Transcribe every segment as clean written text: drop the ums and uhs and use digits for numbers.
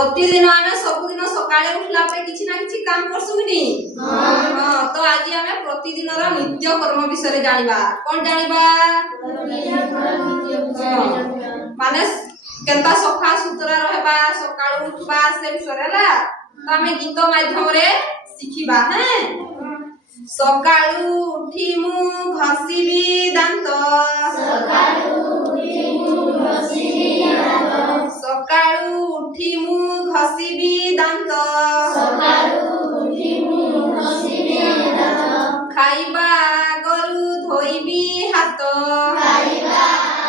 प्रतिदिन आमे सबुदिन सकाळे उठला पे किछि ना किछि काम करसु कि हां तो आज आमे प्रतिदिन रा नित्य कर्म विषय जानिबा कोन जानिबा माने केनता सफा सुतरा रहबा सकाळ उठबा से विषय ला तो आमे गीत माध्यम रे सिखिबा हैं सकाळू उठी मु घसिबी दांत सकाळू उठी मु घसिबी दांत सकाळू उठी मु घसिबी दांत सकाळू उठी मु घसिबी दांत खाइबा आगरु धोइबी हात खाइबा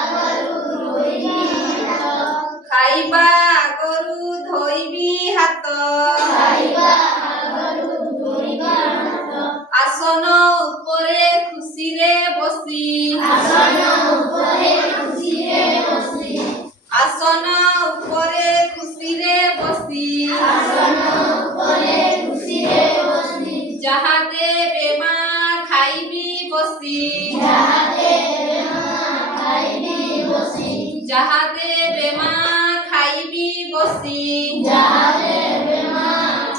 आगरु धोइबी हात खाइबा आगरु धोइबी हात खाइबा आगरु धोइबा आसन उपरे खुशी रे बसी आसन उपरे खुशी रे बसी आसन उपरे खुशी रे बसी आसन उपरे खुशी रे बसी जहा देबे मा खाइबी बसी जहा देबे मा खाइबी बसी जहा देबे मा खाइबी बसी जहा देबे मा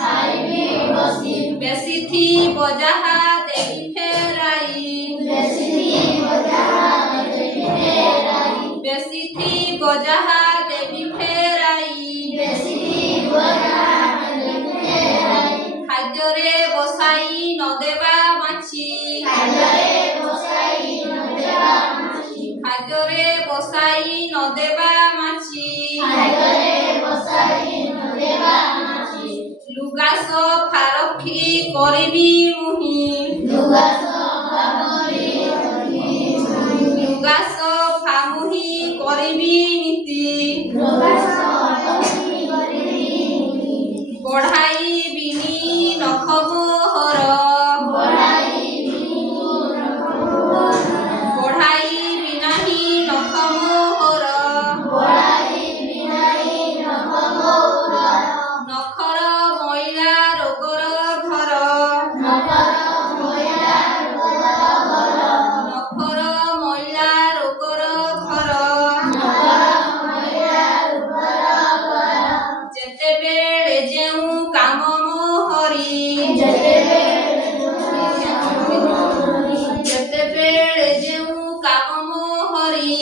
खाइबी बसी बेसी थी बजाहा देवी फेराई बेसी थी बजाहा देवी फेराई बेसी थी बजाहा देवी फेराई बेसी थी बजाहा देवी फेराई खाद्यरे बसाई न देबा माछी खाद्यरे बसाई न देबा माछी खाद्यरे बसाई न देबा माछी खाद्यरे बसाई न देबा माछी लुगा सफा रखी करिबी मुहि लुगा सफा करिबी मुहि लुगा सफा मुहि करिबी नीति लुगा सफा मुहि करिबी नीति पढ़ाई बिनी नख मोहर पढ़ाई बिनी नख मोहर पढ़ाई बिनाही नख मोहर पढ़ाई बिनाही नख मोहर नखर मइला रोगर घर नखर मइला रोगर घर नखर मइला रोगर घर नखर मइला रोगर घर जेतेबेले जेउ काम मोहरी जेतेबेले जेउ काम मोहरी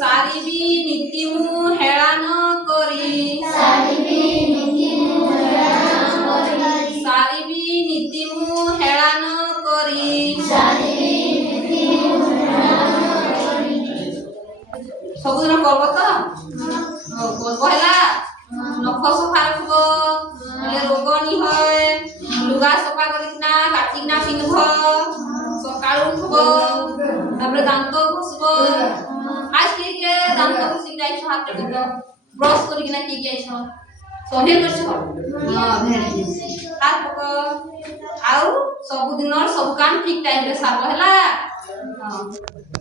सारिबी नीति मु हेळान करी सारिबी नीति मु हेळान करी सारिबी नीति मु हेळान करी सारिबी नीति मु हेळान करी सबुदिन करब तो कहला नख सफा रखब ले रोग नि होय लुगा सफा करिना काटिना पिनभ सकाळ उठब तापर दांत घसब आज के दांत घसी जाइछ हाथ के ब्रश करि किना के जाइछ सभे करछ हां भेरी हाथ पक आउ सब दिन सब काम ठीक टाइम रे साफ होला हां।